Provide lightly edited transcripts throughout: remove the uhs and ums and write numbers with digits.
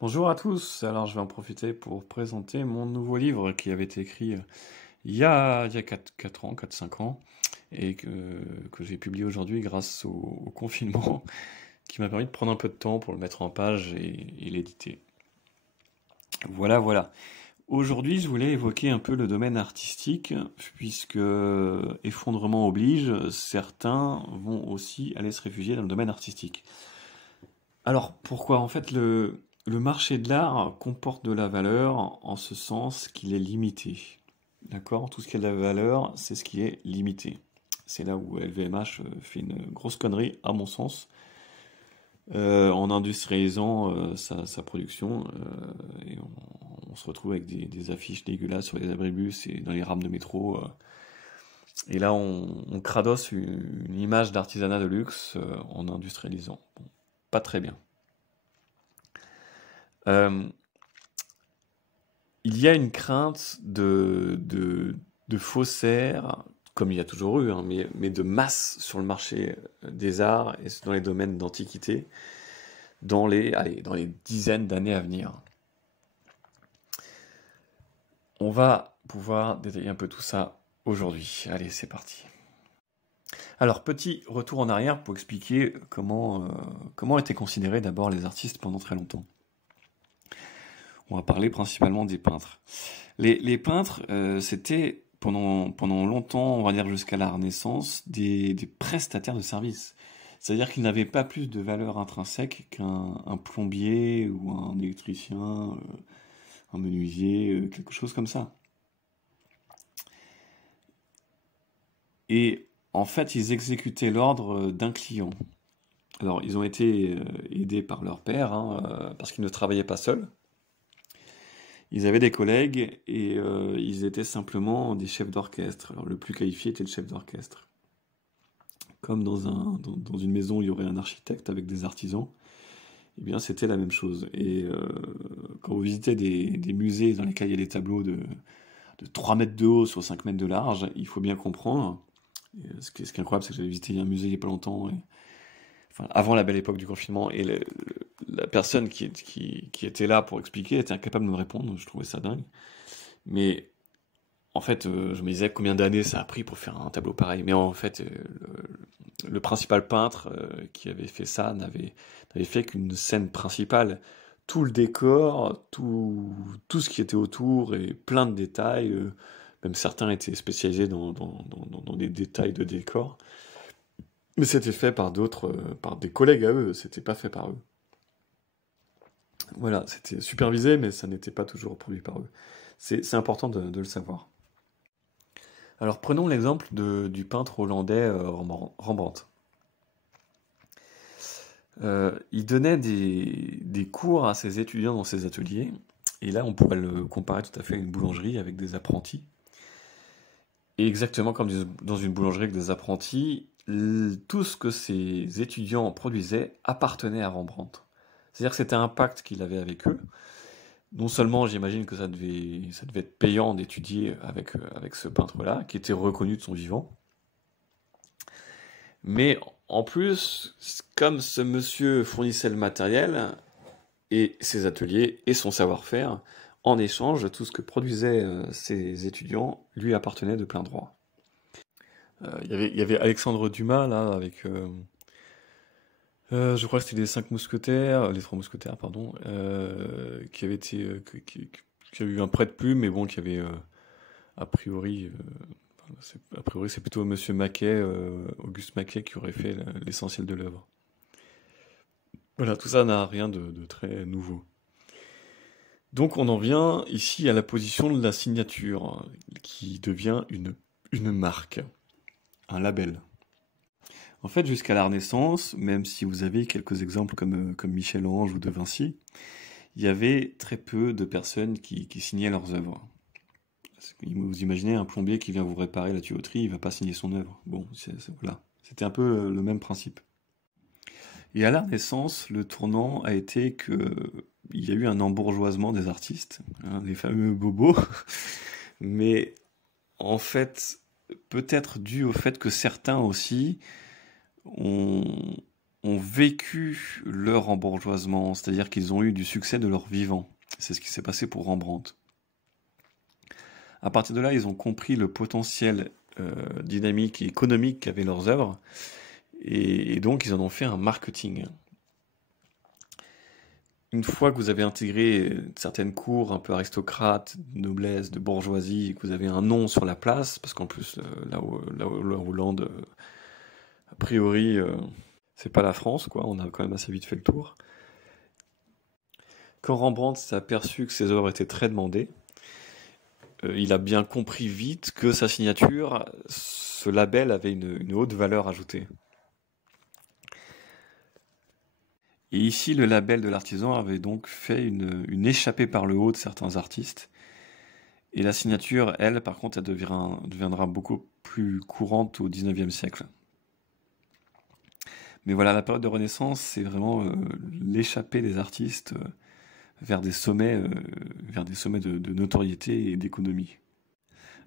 Bonjour à tous, alors je vais en profiter pour présenter mon nouveau livre qui avait été écrit il y a 4 ans, 4 5 ans, et que j'ai publié aujourd'hui grâce au confinement, qui m'a permis de prendre un peu de temps pour le mettre en page et l'éditer. Voilà, voilà. Aujourd'hui, je voulais évoquer un peu le domaine artistique, puisque effondrement oblige, certains vont aussi aller se réfugier dans le domaine artistique. Alors pourquoi? En fait, le marché de l'art comporte de la valeur en ce sens qu'il est limité. D'accord? Tout ce qui a de la valeur, c'est ce qui est limité. C'est là où LVMH fait une grosse connerie, à mon sens, en industrialisant sa production. Et on se retrouve avec des affiches dégueulasses sur les abribus et dans les rames de métro. Et là, on cradosse une image d'artisanat de luxe en industrialisant. Bon, pas très bien. Euh, il y a une crainte de faussaires, comme il y a toujours eu, hein, mais de masse sur le marché des arts et dans les domaines d'antiquité dans les dizaines d'années à venir. On va pouvoir détailler un peu tout ça aujourd'hui. Allez, c'est parti. Alors, petit retour en arrière pour expliquer comment étaient considérés d'abord les artistes pendant très longtemps. On va parler principalement des peintres. Les peintres, c'était pendant longtemps, on va dire jusqu'à la Renaissance, des prestataires de services. C'est-à-dire qu'ils n'avaient pas plus de valeur intrinsèque qu'un plombier ou un électricien, un menuisier, quelque chose comme ça. Et en fait, ils exécutaient l'ordre d'un client. Alors, ils ont été aidés par leur père, hein, parce qu'ils ne travaillaient pas seuls. Ils avaient des collègues et ils étaient simplement des chefs d'orchestre. Alors, le plus qualifié était le chef d'orchestre. Comme dans une maison où il y aurait un architecte avec des artisans, eh bien c'était la même chose. Et quand vous visitez des musées dans lesquels il y a des tableaux de 3 mètres de haut sur 5 mètres de large, il faut bien comprendre. Ce qui est incroyable, c'est que j'avais visité un musée il n'y a pas longtemps, enfin, avant la belle époque du confinement, et la personne qui était là pour expliquer était incapable de me répondre, je trouvais ça dingue. Mais en fait, je me disais combien d'années ça a pris pour faire un tableau pareil. Mais en fait, le principal peintre qui avait fait ça n'avait fait qu'une scène principale. Tout le décor, tout ce qui était autour et plein de détails. Même certains étaient spécialisés dans des détails de décor. Mais c'était fait par d'autres, par des collègues à eux. C'était pas fait par eux. Voilà, c'était supervisé, mais ça n'était pas toujours produit par eux. C'est important de le savoir. Alors prenons l'exemple du peintre hollandais Rembrandt. Il donnait des cours à ses étudiants dans ses ateliers, et là on pourrait le comparer tout à fait à une boulangerie avec des apprentis. Et exactement comme dans une boulangerie avec des apprentis, tout ce que ses étudiants produisaient appartenait à Rembrandt. C'est-à-dire que c'était un pacte qu'il avait avec eux. Non seulement j'imagine que ça devait être payant d'étudier avec ce peintre-là, qui était reconnu de son vivant, mais en plus, comme ce monsieur fournissait le matériel et ses ateliers et son savoir-faire, en échange, tout ce que produisaient ses étudiants lui appartenait de plein droit. Il y avait Alexandre Dumas, là, avec... je crois que c'était les cinq mousquetaires, les trois mousquetaires, pardon, qui avait été... qui a eu un prêt de plume, mais bon, qui avait, a priori... a priori, c'est plutôt Monsieur Maquet, Auguste Maquet, qui aurait fait l'essentiel de l'œuvre. Voilà, tout ça n'a rien de très nouveau. Donc on en vient ici à la position de la signature, qui devient une marque, un label. En fait, jusqu'à la Renaissance, même si vous avez quelques exemples comme Michel-Ange ou De Vinci, il y avait très peu de personnes qui signaient leurs œuvres. Vous imaginez un plombier qui vient vous réparer la tuyauterie, il va pas signer son œuvre. Bon, voilà. C'était un peu le même principe. Et à la Renaissance, le tournant a été que il y a eu un embourgeoisement des artistes, hein, les fameux bobos, mais en fait, peut-être dû au fait que certains aussi ont, ont vécu leur embourgeoisement, c'est-à-dire qu'ils ont eu du succès de leur vivant. C'est ce qui s'est passé pour Rembrandt. À partir de là, ils ont compris le potentiel dynamique et économique qu'avaient leurs œuvres, et donc ils en ont fait un marketing. Une fois que vous avez intégré certaines cours un peu aristocrates, de noblesse, de bourgeoisie, et que vous avez un nom sur la place, parce qu'en plus, la Hollande, a priori, c'est pas la France, quoi, on a quand même assez vite fait le tour. Quand Rembrandt s'est aperçu que ses œuvres étaient très demandées, il a bien compris vite que sa signature, ce label avait une haute valeur ajoutée. Et ici, le label de l'artisan avait donc fait une échappée par le haut de certains artistes. Et la signature, elle, par contre, elle deviendra beaucoup plus courante au XIXe siècle. Mais voilà, la période de Renaissance, c'est vraiment l'échappée des artistes vers des sommets, de notoriété et d'économie.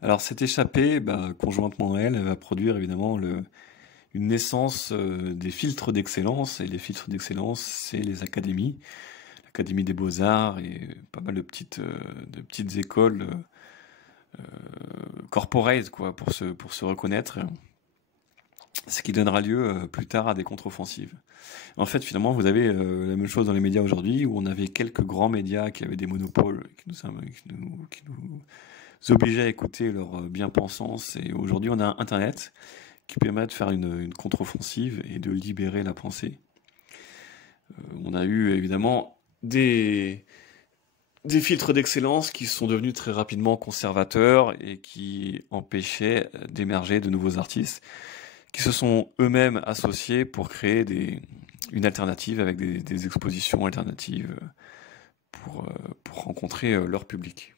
Alors cette échappée, conjointement à elle, elle va produire évidemment une naissance des filtres d'excellence. Et les filtres d'excellence, c'est les académies, l'Académie des Beaux-Arts et pas mal de petites écoles corporate, quoi, pour se reconnaître. Ce qui donnera lieu plus tard à des contre-offensives. En fait, finalement, vous avez la même chose dans les médias aujourd'hui, où on avait quelques grands médias qui avaient des monopoles, qui nous obligeaient à écouter leur bien-pensance. Et aujourd'hui, on a Internet qui permet de faire une contre-offensive et de libérer la pensée. On a eu évidemment des filtres d'excellence qui sont devenus très rapidement conservateurs et qui empêchaient d'émerger de nouveaux artistes qui se sont eux-mêmes associés pour créer une alternative avec des expositions alternatives pour rencontrer leur public.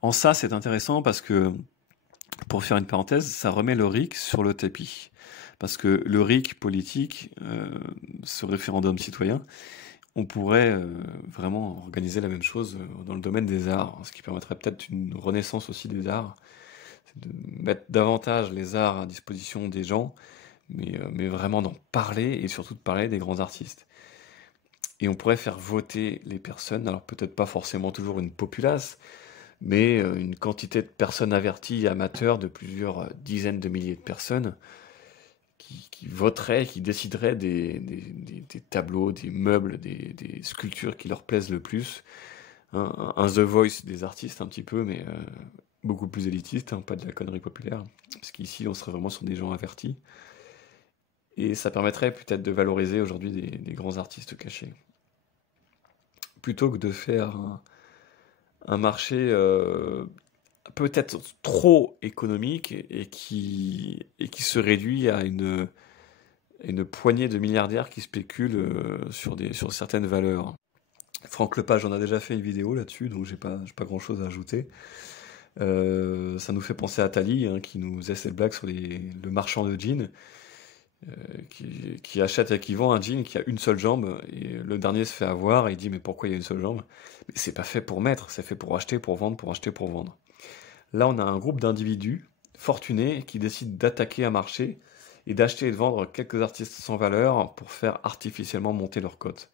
En ça, c'est intéressant parce que, pour faire une parenthèse, ça remet le RIC sur le tapis. Parce que le RIC politique, ce référendum citoyen, on pourrait vraiment organiser la même chose dans le domaine des arts, ce qui permettrait peut-être une renaissance aussi des arts, de mettre davantage les arts à disposition des gens, mais vraiment d'en parler et surtout de parler des grands artistes. Et on pourrait faire voter les personnes, alors peut-être pas forcément toujours une populace, mais une quantité de personnes averties et amateurs de plusieurs dizaines de milliers de personnes qui voteraient, qui décideraient des tableaux, des meubles, des sculptures qui leur plaisent le plus. Un The Voice des artistes un petit peu, mais beaucoup plus élitiste, pas de la connerie populaire, parce qu'ici on serait vraiment sur des gens avertis. Et ça permettrait peut-être de valoriser aujourd'hui des grands artistes cachés. Plutôt que de faire un marché peut-être trop économique et qui se réduit à une poignée de milliardaires qui spéculent sur certaines valeurs. Franck Lepage en a déjà fait une vidéo là-dessus, donc j'ai pas grand-chose à ajouter. Ça nous fait penser à Tali, qui nous faisait cette blague sur le marchand de jeans, qui achète et qui vend un jean qui a une seule jambe, et le dernier se fait avoir, et il dit mais pourquoi il y a une seule jambe? Mais c'est pas fait pour mettre, c'est fait pour acheter, pour vendre, pour acheter, pour vendre. Là on a un groupe d'individus fortunés qui décident d'attaquer un marché et d'acheter et de vendre quelques artistes sans valeur pour faire artificiellement monter leur cote.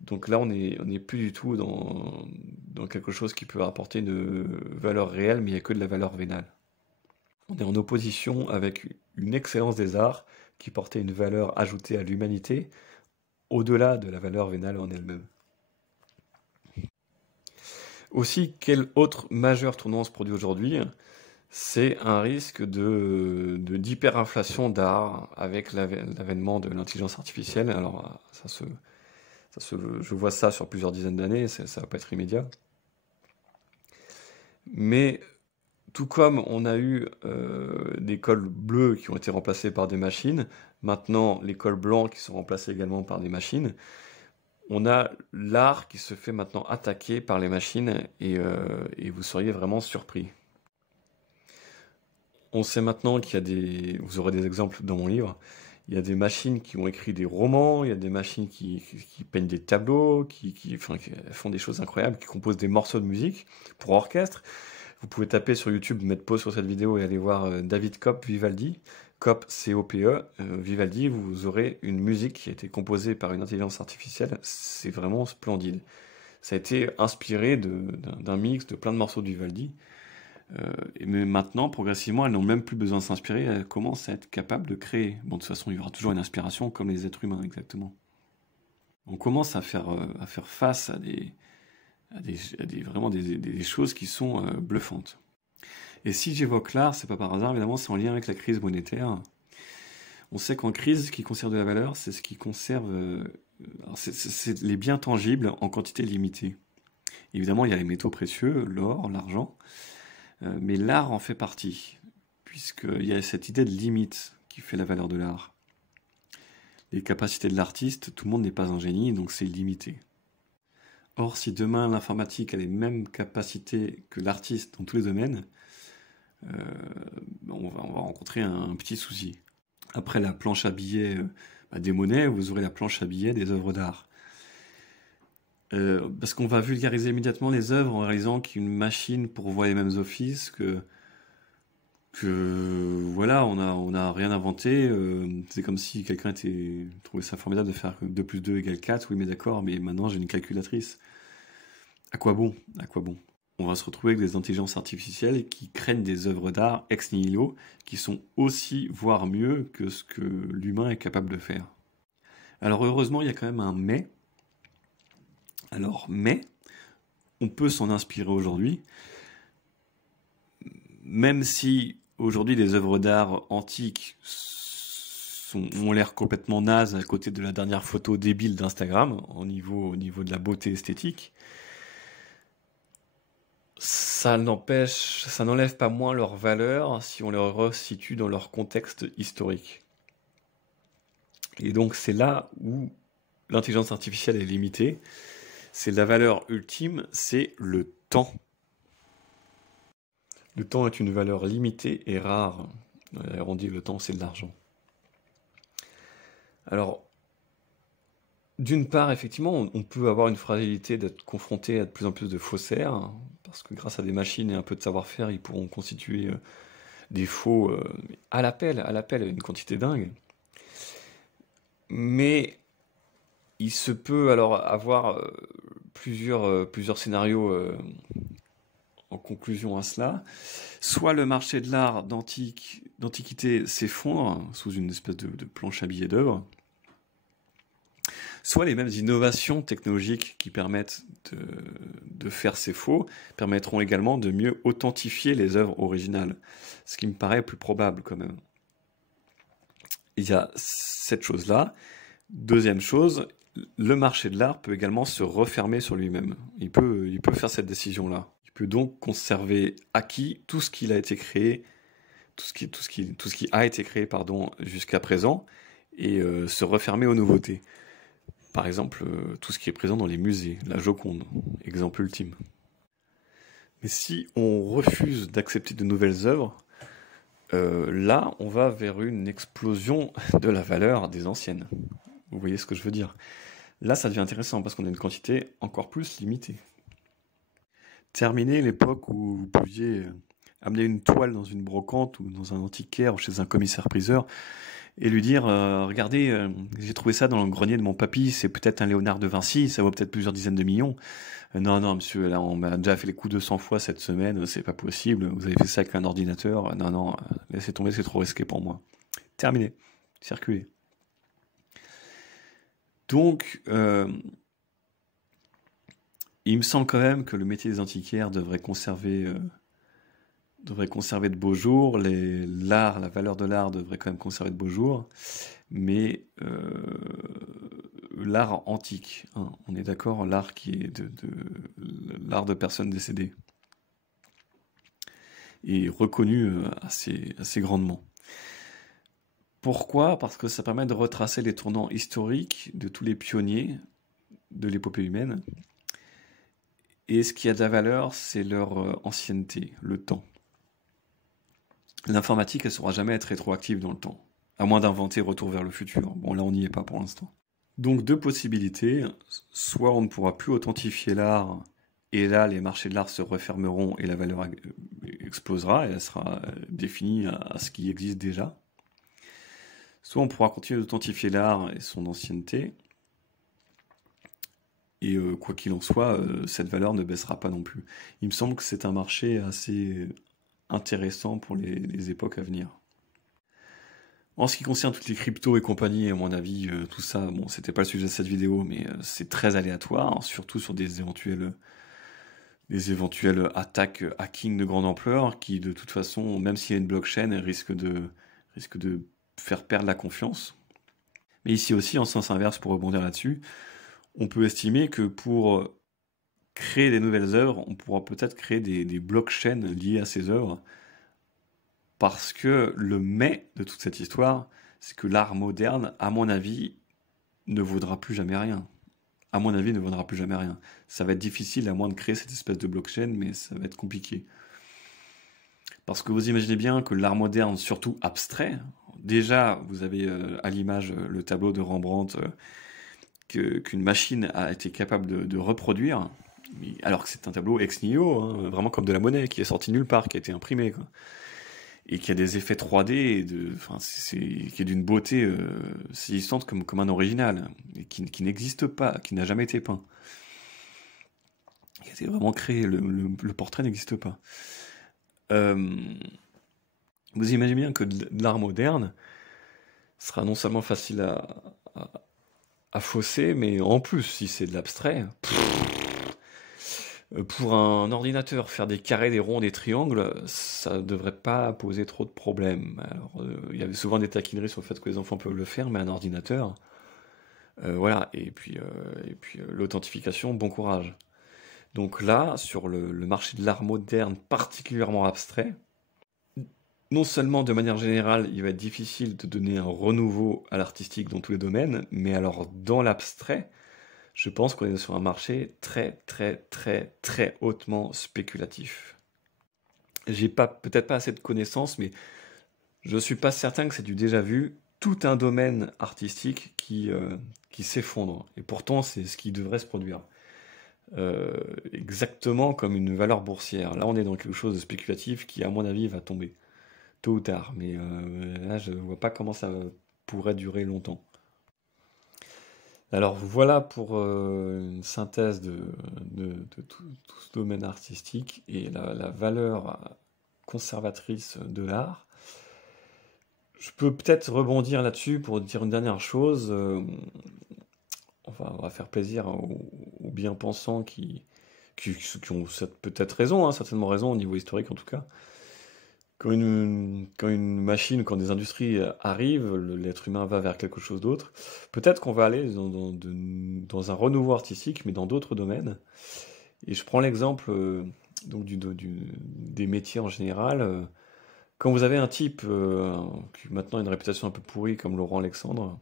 Donc là, on est plus du tout dans quelque chose qui peut apporter une valeur réelle, mais il n'y a que de la valeur vénale. On est en opposition avec une excellence des arts qui portait une valeur ajoutée à l'humanité, au-delà de la valeur vénale en elle-même. Aussi, quel autre majeur tournant se produit aujourd'hui? C'est un risque d'hyperinflation d'art avec l'avènement de l'intelligence artificielle. Alors, je vois ça sur plusieurs dizaines d'années, ça va pas être immédiat. Mais tout comme on a eu des cols bleus qui ont été remplacés par des machines, maintenant les cols blancs qui sont remplacés également par des machines, on a l'art qui se fait maintenant attaquer par les machines et vous seriez vraiment surpris. On sait maintenant qu'il y a vous aurez des exemples dans mon livre, il y a des machines qui ont écrit des romans, il y a des machines qui peignent des tableaux, qui font des choses incroyables, qui composent des morceaux de musique pour orchestre. Vous pouvez taper sur YouTube, mettre pause sur cette vidéo et aller voir David Cope Vivaldi. Cope, C-O-P-E, Vivaldi, vous aurez une musique qui a été composée par une intelligence artificielle. C'est vraiment splendide. Ça a été inspiré d'un mix de plein de morceaux de Vivaldi. Mais maintenant, progressivement, elles n'ont même plus besoin de s'inspirer, elles commencent à être capables de créer. Bon, de toute façon, il y aura toujours une inspiration, comme les êtres humains, exactement. On commence à faire face vraiment des choses qui sont bluffantes. Et si j'évoque l'art, c'est pas par hasard, évidemment, c'est en lien avec la crise monétaire. On sait qu'en crise, ce qui conserve de la valeur, c'est ce qui conserve... c'est les biens tangibles en quantité limitée. Évidemment, il y a les métaux précieux, l'or, l'argent, mais l'art en fait partie, puisqu'il y a cette idée de limite qui fait la valeur de l'art. Les capacités de l'artiste, tout le monde n'est pas un génie, donc c'est limité. Or, si demain l'informatique a les mêmes capacités que l'artiste dans tous les domaines, on va rencontrer un petit souci. Après la planche à billets des monnaies, vous aurez la planche à billets des œuvres d'art. Parce qu'on va vulgariser immédiatement les œuvres en réalisant qu'une machine pourvoit les mêmes offices, que voilà, on a rien inventé. C'est comme si quelqu'un trouvait ça formidable de faire que 2 plus 2 égale 4. Oui, mais d'accord, mais maintenant j'ai une calculatrice. À quoi bon? À quoi bon? On va se retrouver avec des intelligences artificielles qui créent des œuvres d'art ex nihilo, qui sont aussi, voire mieux, que ce que l'humain est capable de faire. Alors heureusement, il y a quand même un mais. Alors, mais, on peut s'en inspirer aujourd'hui, même si aujourd'hui les œuvres d'art antiques ont l'air complètement nazes à côté de la dernière photo débile d'Instagram, au niveau de la beauté esthétique, ça n'enlève pas moins leur valeur si on les resitue dans leur contexte historique. Et donc c'est là où l'intelligence artificielle est limitée. C'est la valeur ultime, c'est le temps. Le temps est une valeur limitée et rare. On dit le temps, c'est de l'argent. Alors, d'une part, effectivement, on peut avoir une fragilité d'être confronté à de plus en plus de faussaires, parce que grâce à des machines et un peu de savoir-faire, ils pourront constituer des faux à l'appel, une quantité dingue. Mais il se peut alors avoir plusieurs scénarios en conclusion à cela. Soit le marché de l'art d'antiquité s'effondre sous une espèce de planche à billets d'œuvres, soit les mêmes innovations technologiques qui permettent de faire ces faux permettront également de mieux authentifier les œuvres originales, ce qui me paraît plus probable quand même. Il y a cette chose-là. Deuxième chose, le marché de l'art peut également se refermer sur lui-même. Il peut faire cette décision-là. Il peut donc conserver acquis tout ce qu'il a été créé, tout ce qui a été créé, jusqu'à présent, et se refermer aux nouveautés. Par exemple, tout ce qui est présent dans les musées, la Joconde, exemple ultime. Mais si on refuse d'accepter de nouvelles œuvres, là, on va vers une explosion de la valeur des anciennes. Vous voyez ce que je veux dire? Là, ça devient intéressant parce qu'on a une quantité encore plus limitée. Terminer l'époque où vous pouviez amener une toile dans une brocante ou dans un antiquaire ou chez un commissaire-priseur et lui dire regardez, j'ai trouvé ça dans le grenier de mon papy, c'est peut-être un Léonard de Vinci, ça vaut peut-être plusieurs dizaines de millions. Non, monsieur, là, on m'a déjà fait les coups 200 fois cette semaine, c'est pas possible, vous avez fait ça avec un ordinateur, non, laissez tomber, c'est trop risqué pour moi. Terminé, circulez. Donc, il me semble quand même que le métier des antiquaires devrait conserver de beaux jours, la valeur de l'art devrait quand même conserver de beaux jours, mais l'art antique, hein, on est d'accord, l'art qui est l'art de personnes décédées, est reconnu assez grandement. Pourquoi? Parce que ça permet de retracer les tournants historiques de tous les pionniers de l'épopée humaine. Et ce qui a de la valeur, c'est leur ancienneté, le temps. L'informatique, elle ne saura jamais être rétroactive dans le temps, à moins d'inventer Retour vers le futur. Bon, là, on n'y est pas pour l'instant. Donc, deux possibilités. Soit on ne pourra plus authentifier l'art Et là, les marchés de l'art se refermeront et la valeur explosera et elle sera définie à ce qui existe déjà. Soit on pourra continuer d'authentifier l'art et son ancienneté, et quoi qu'il en soit, cette valeur ne baissera pas non plus. Il me semble que c'est un marché assez intéressant pour les époques à venir. En ce qui concerne toutes les cryptos et compagnie, à mon avis, tout ça, bon, c'était pas le sujet de cette vidéo, mais c'est très aléatoire, hein, surtout sur des éventuelles attaques hacking de grande ampleur, qui de toute façon, même s'il y a une blockchain, risquent de faire perdre la confiance. Mais ici aussi, en sens inverse, pour rebondir là-dessus, on peut estimer que pour créer des nouvelles œuvres, on pourra peut-être créer des blockchains liées à ces œuvres, parce que le mais de toute cette histoire, c'est que l'art moderne, à mon avis, ne vaudra plus jamais rien. À mon avis, ne vaudra plus jamais rien. Ça va être difficile à moins de créer cette espèce de blockchain, mais ça va être compliqué. Parce que vous imaginez bien que l'art moderne, surtout abstrait, déjà, vous avez à l'image le tableau de Rembrandt qu'une machine a été capable de reproduire, alors que c'est un tableau ex nihilo, hein, vraiment comme de la monnaie, qui est sorti nulle part, qui a été imprimé, quoi. Et qui a des effets 3D, qui est d'une beauté saisissante comme un original, et qui n'existe pas, qui n'a jamais été peint. Qui a été vraiment créé, le portrait n'existe pas. Vous imaginez bien que de l'art moderne sera non seulement facile à fausser, mais en plus, si c'est de l'abstrait, pour un ordinateur, faire des carrés, des ronds, des triangles, ça ne devrait pas poser trop de problèmes. Alors, il y avait souvent des taquineries sur le fait que les enfants peuvent le faire, mais un ordinateur, voilà. Et puis l'authentification, bon courage. Donc là, sur le marché de l'art moderne particulièrement abstrait, non seulement de manière générale, il va être difficile de donner un renouveau à l'artistique dans tous les domaines, mais alors dans l'abstrait, je pense qu'on est sur un marché très très très très hautement spéculatif. J'ai peut-être pas assez de connaissances, mais je suis pas certain que c'est du déjà vu. Tout un domaine artistique qui s'effondre. Et pourtant, c'est ce qui devrait se produire. Exactement comme une valeur boursière. Là, on est dans quelque chose de spéculatif qui, à mon avis, va tomber tôt ou tard. Mais là, je vois pas comment ça pourrait durer longtemps. Alors voilà pour une synthèse de tout ce domaine artistique et la valeur conservatrice de l'art. Je peux peut-être rebondir là-dessus pour dire une dernière chose. On va faire plaisir aux bien-pensants qui ont peut-être raison, hein, certainement raison au niveau historique en tout cas. Quand une machine, quand des industries arrivent, l'être humain va vers quelque chose d'autre. Peut-être qu'on va aller dans un renouveau artistique, mais dans d'autres domaines. Et je prends l'exemple donc des métiers en général. Quand vous avez un type qui maintenant a une réputation un peu pourrie comme Laurent Alexandre,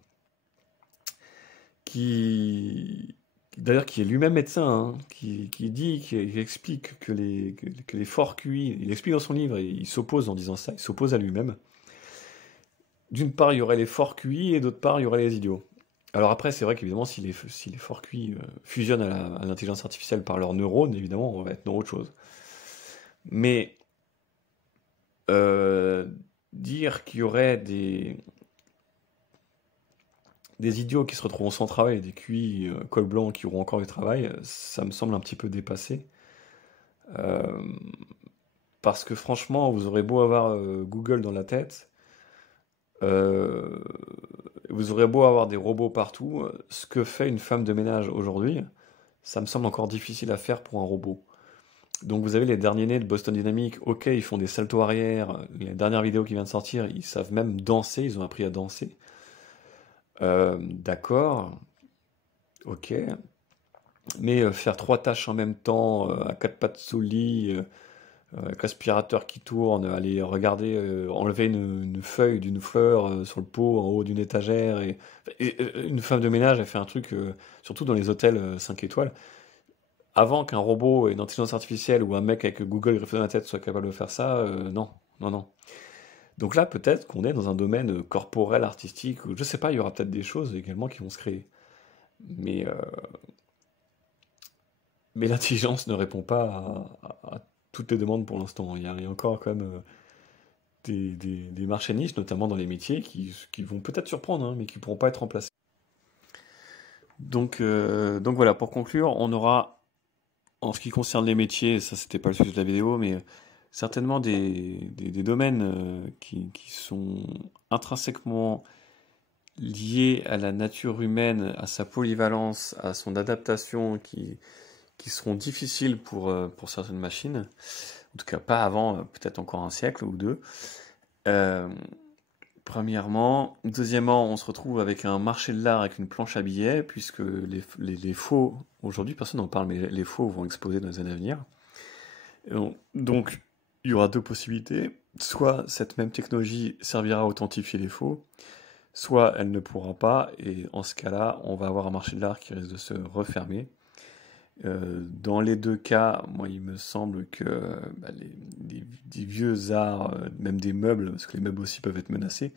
qui d'ailleurs qui est lui-même médecin, hein, qui explique que les forts QI, il explique dans son livre, et il s'oppose en disant ça, il s'oppose à lui-même. D'une part, il y aurait les forts QI, et d'autre part, il y aurait les idiots. Alors après, c'est vrai qu'évidemment, si les forts QI fusionnent à l'intelligence artificielle par leurs neurones, évidemment, on va être dans autre chose. Mais dire qu'il y aurait des idiots qui se retrouveront sans travail, des QI col blanc qui auront encore du travail, ça me semble un petit peu dépassé. Euh, Parce que franchement, vous aurez beau avoir Google dans la tête, euh, vous aurez beau avoir des robots partout, ce que fait une femme de ménage aujourd'hui, ça me semble encore difficile à faire pour un robot. Donc vous avez les derniers nés de Boston Dynamics, ok, ils font des saltos arrière, les dernières vidéos qui viennent de sortir, ils savent même danser, ils ont appris à danser. D'accord, ok. Mais faire trois tâches en même temps, à quatre pattes sous le lit, avec l'aspirateur qui tourne, aller regarder, enlever une feuille d'une fleur sur le pot en haut d'une étagère, une femme de ménage, elle fait un truc, surtout dans les hôtels 5 étoiles, avant qu'un robot, une intelligence artificielle ou un mec avec Google greffé dans la tête soit capable de faire ça, non, non, non. Donc là, peut-être qu'on est dans un domaine corporel, artistique, ou je sais pas, il y aura peut-être des choses également qui vont se créer. Mais, mais l'intelligence ne répond pas à toutes les demandes pour l'instant. Il y a encore quand même des marchés niches, notamment dans les métiers, qui vont peut-être surprendre, hein, mais qui ne pourront pas être remplacés. Donc voilà, pour conclure, on aura, en ce qui concerne les métiers, ça c'était pas le sujet de la vidéo, mais certainement des domaines qui sont intrinsèquement liés à la nature humaine, à sa polyvalence, à son adaptation, qui seront difficiles pour certaines machines. En tout cas, pas avant peut-être encore un siècle ou deux. Euh, Premièrement. Deuxièmement, on se retrouve avec un marché de l'art avec une planche à billets, puisque les faux, aujourd'hui personne n'en parle, mais les faux vont exploser dans les années à venir. Donc, il y aura deux possibilités. Soit cette même technologie servira à authentifier les faux, soit elle ne pourra pas, et en ce cas-là, on va avoir un marché de l'art qui risque de se refermer. Dans les deux cas, moi, il me semble que des vieux arts, même des meubles, parce que les meubles aussi peuvent être menacés,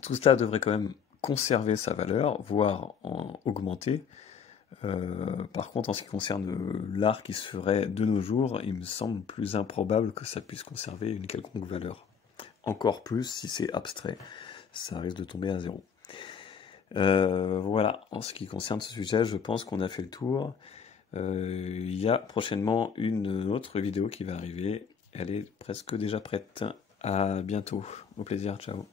tout cela devrait quand même conserver sa valeur, voire en augmenter. Par contre, en ce qui concerne l'art qui se ferait de nos jours, il me semble plus improbable que ça puisse conserver une quelconque valeur. Encore plus si c'est abstrait, ça risque de tomber à zéro. Voilà, en ce qui concerne ce sujet, je pense qu'on a fait le tour. Il y a prochainement une autre vidéo qui va arriver. Elle est presque déjà prête. À bientôt. Au plaisir, ciao.